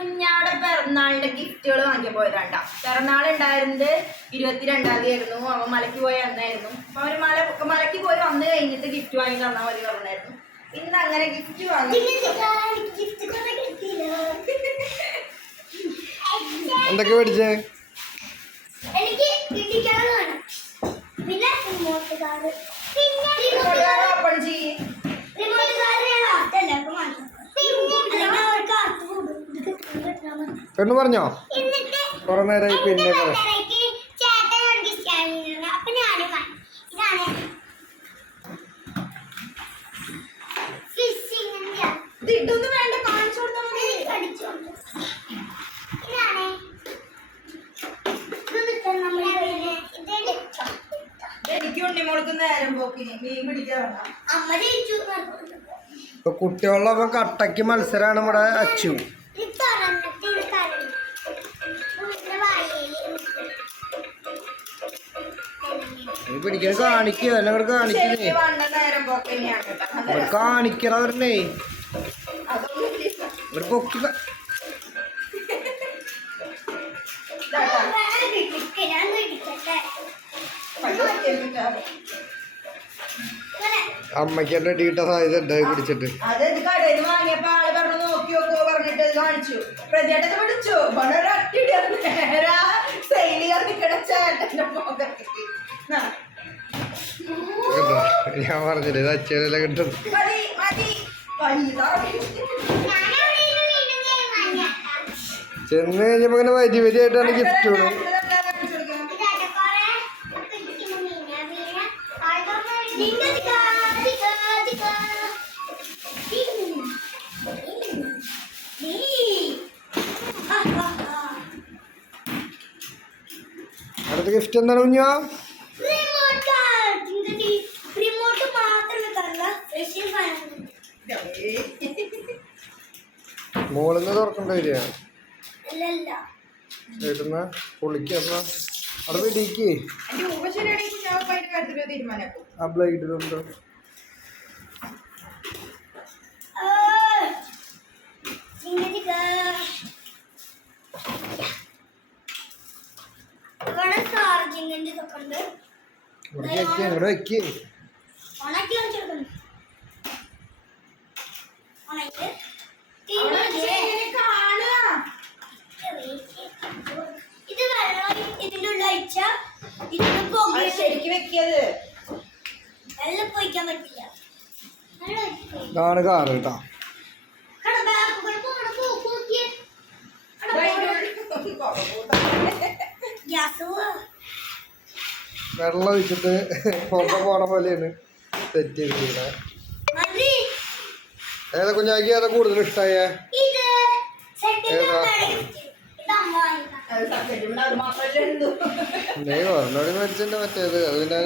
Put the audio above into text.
കുഞ്ഞാടെ പിറന്നാളിന്റെ ഗിഫ്റ്റുകൾ വാങ്ങിയ പോയതാണ്ട പിറന്നാൾ ഉണ്ടായിരുന്നത് ഇരുപത്തിരണ്ടാം തീയതി ആയിരുന്നു അവൻ മലയ്ക്ക് പോയ അന്നായിരുന്നു അപ്പൊ അവർ മല മലയ്ക്ക് പോയി വന്നു കഴിഞ്ഞിട്ട് ഗിഫ്റ്റ് വാങ്ങി തന്നാൽ മതി പറഞ്ഞായിരുന്നു. ഇന്ന് അങ്ങനെ ഗിഫ്റ്റ് വാങ്ങി. എന്തൊക്കെ മേടിച്ചേ? പിന്നെ റിമോട്ട് കാർ പിന്നെ ഓപ്പൺ ചെയ്യ്. മീൻ പറഞ്ഞോ? കൊറേ നേരമായി പിന്നെ പറഞ്ഞു. ഇപ്പൊ കുട്ടികളുടെ കട്ടയ്ക്ക് മത്സരമാണ് നമ്മുടെ അച്ചു. വയ്ക്കാൻ പറ്റാതെ. ഇങ്ങനെ അമ്മയ്ക്ക് എന്റെ ഇടിയിട്ട സാധ്യത ഉണ്ട് പിടിച്ചിട്ട് അത് കടയിൽ വാങ്ങിയപ്പോ ആൾ പറഞ്ഞു നോക്കി നോക്കോ പറഞ്ഞിട്ട് കാണിച്ചു. പ്രതിയേട്ടത് പിടിച്ചു വളരെ ഞാൻ പറഞ്ഞില്ലേ ഇത് അച്ഛനെല്ലാം കിട്ടും. ചെന്ന് കഴിഞ്ഞപ്പോ ഇങ്ങനെ വരി വരിയായിട്ടാണ് ഗിഫ്റ്റ് കൊടുക്കും അടുത്ത ഗിഫ്റ്റ് എന്താണ് കുഞ്ഞോ. മോളിന്ന് തുറക്കേണ്ട വരിക. അല്ലല്ല വീട്ടിന്ന പൊളിക്കുന്ന അവിടെ തീരുമാനമാക്കും ആ ബ്ലേഡ് കൊണ്ട് ആ. ഇങ്ങനെ ദിങ്ക. ഇവിടെ വെക്ക്. ഇവിടെ വെക്ക് ഇത് വെള്ളം ഇതിന്റെ ഉള്ളിൽ അയച്ച ഇതിന് അത് പൊങ്ങി ശരിക്ക് വെക്കിയത്. വെള്ളം പൊയ്ക്കാൻ പറ്റില്ല. ഇതാണ് കേട്ടോ. പോവാ. വെള്ളം ഒഴിച്ചിട്ട് പുറത്തെ പോണ പോലെയാണ് ചെയ്തിരിക്കുന്നത്. മന്ത്രി ഏതാ കുഞ്ഞാക്കി? ഏതാ കൂടുതൽ ഉള്ളൂ. നീ പറഞ്ഞോടി മേടിച്ചിട്ട് മറ്റേത്. അത് പിന്നെ